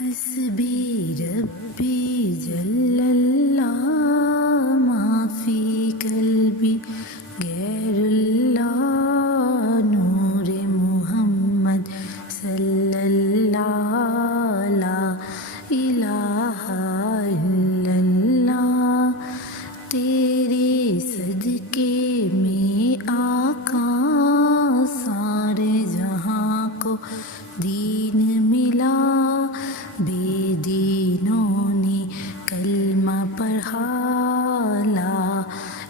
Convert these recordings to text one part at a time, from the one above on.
حسبی ربی جل اللہ ما فی قلبی غیر اللہ نور محمد صلی اللہ لا الہ الا اللہ تیرے صدقے میں آقا سارے جہاں کو دین ملا بے دینوں نے کلمہ پڑھا لا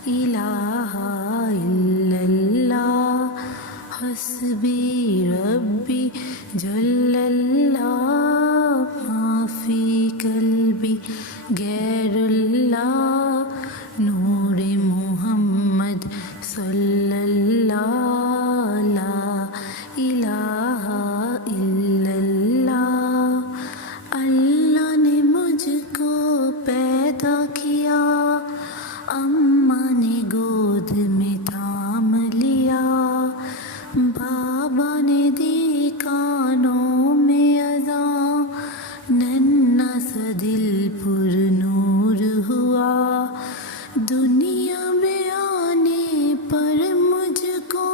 الہ الا اللہ حسبی ربی جل اللہ ما فی قلبی غیر اللہ نور محمد صلی اللہ لا الہ الا اللہ اللہ نے مجھ کو پیدا کیا اماں نے گود میں تھام لیا بابا نے دی کانوں میں اذاں ننھا سا دل پر نور ہوا دنیا میں آنے پر مجھ کو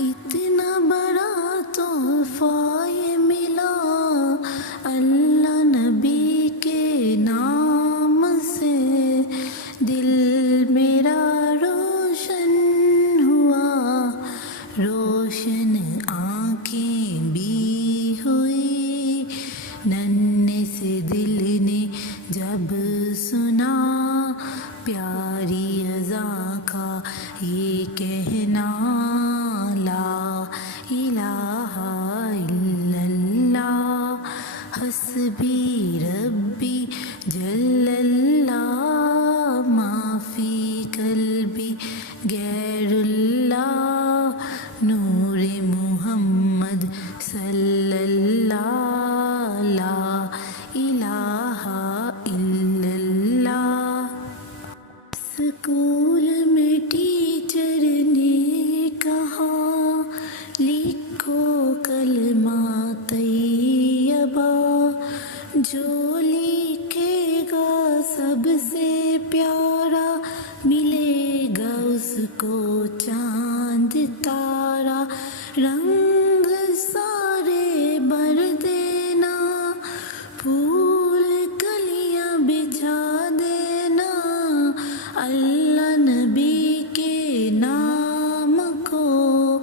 اتنا بڑا تحفہ یہ ملا اللہ نبی کے نام سے دل میرا روشن ہوا روشن آنکھیں بھی ہوئی ننھے سے دل نے جب سنا پیاری اذاں کا یہ کہنا لا الہ الا اللہ حسبی ربی جل اللہ ما فی قلبی غیر اللہ نور محمد صلی اللہ لا الہ الا اللہ اسکول میں ٹیچر نے کہا لکھو کلمہ طیبہ جو لکھے گا سب سے پیارا ملے گا اس کو چاند تارا رنگ سارے بھر دینا پھول کلیاں بچھا دینا اللہ نبی کے نام کو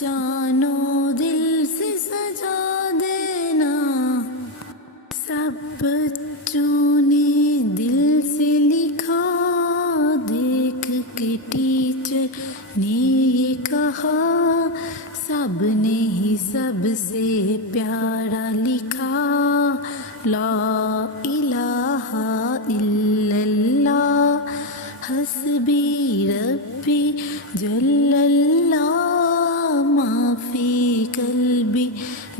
جانو دل سے سجا دینا سب بچوں نے دل سے لکھا دیکھ کے ٹیچر نے یہ کہا سب نے ہی سب سے پیارا لکھا لا الہ الا اللہ حسبی ربی جل اللہ ما فی قلبی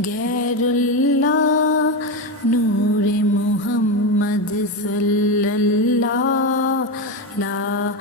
غیر اللہ نور محمد صلی اللہ لا